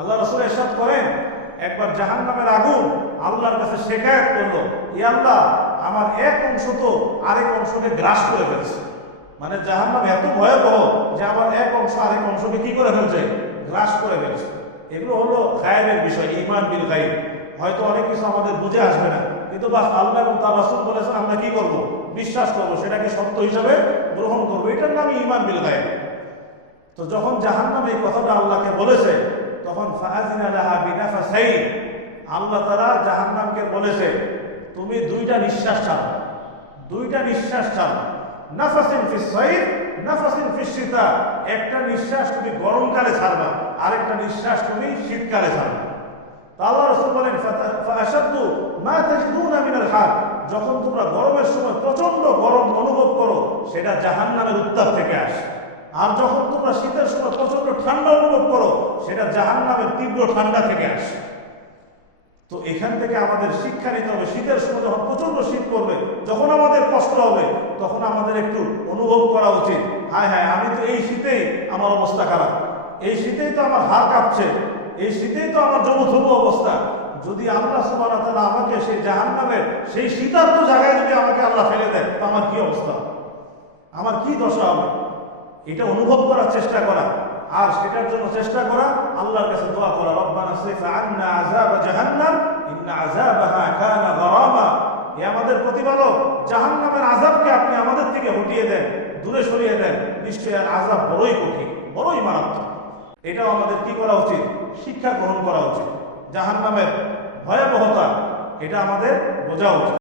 আল্লাহ রসুল এরশাদ করেন, একবার জাহান নামের আগুন আল্লাহর কাছে শেখায়ত করল, ই আল্লাহ, আমার এক অংশ তো আরেক অংশকে গ্রাস করে ফেলছে। মানে জাহান নাম এত ভয়াবহ যে আমার এক অংশ আরেক অংশকে কি করে ফেলছে? গ্রাস করে ফেলছে। এগুলো হলো গায়েবের বিষয় ইমান বিল গাইব হয়তো অনেক কিছু আমাদের বুঝে আসবে না, কিন্তু বাস আল্লাহ এবং তার রাসূল বলেছেন, আমরা কি করব? বিশ্বাস করব, সেটাকে সত্য হিসাবে গ্রহণ করব। এটার নামই ইমান বিল গাইব তো যখন জাহান্নাম এই কথাটা আল্লাহকে বলেছে তখন ফাহাজিনা লাহা বিনাফাসাইন। আল্লাহ তারা জাহান্নামকে বলেছে, তুমি দুইটা নিঃশ্বাস ছাড়ো, দুইটা নিঃশ্বাস ছাড়ো। নাফাসিন ফিস সাইদ নাফাসিন ফিস শীতা। একটা নিঃশ্বাস তুমি গরমকালে ছাড়বা, আরেকটা নিঃশ্বাস তুমি শীতকালে ছাড়বা। আল্লাহ রাসূল বলেন ফাআশাদ্দু মা হার। যখন তোমরা গরমের সময় প্রচণ্ড গরম অনুভব করো, সেটা জাহান্নামের উত্তাপ থেকে আসে। আর যখন তোমরা শীতের সময় প্রচণ্ড ঠান্ডা অনুভব করো সেটা জাহান্নামের তীব্র ঠান্ডা থেকে আসে। তো এখান থেকে আমাদের শিক্ষা নিতে হবে। শীতের সময় যখন প্রচণ্ড শীত করবে যখন আমাদের কষ্ট হবে, তখন আমাদের একটু অনুভব করা উচিত। হায় হায়, আমি তো এই শীতেই আমার অবস্থা খারাপ। এই শীতেই তো আমার হাড় কাঁপছে। এই শীতেই তো আমার জমথবু অবস্থা। যদি আল্লাহ সুবাহ আমাকে সেই জাহান্নামের সেই শীতার্থ জায়গায় যদি আমাকে আল্লাহ ফেলে দেয় তো আমার কি অবস্থা আমার কি দশা হবে? এটা অনুভব করার চেষ্টা করা। আর সেটার জন্য চেষ্টা করা, আল্লাহর কাছে দোয়া করা, রব্বানা সিফ আন্না আযাব জাহান্নাম, ইন্না আযাবাহা কানা গরামা। হে আমাদের প্রতিপালক, জাহান্নামের আযাবকে আপনি আমাদের থেকে হটিয়ে দেন, দূরে সরিয়ে দেন। নিশ্চয়ই আর আযাব বড়ই কঠিন, বড়ই মারাত্মক। এটাও আমাদের কি করা উচিত? শিক্ষা গ্রহণ করা উচিত। জাহান্নামের ভয়াবহতা, এটা আমাদের বোঝা উচিত।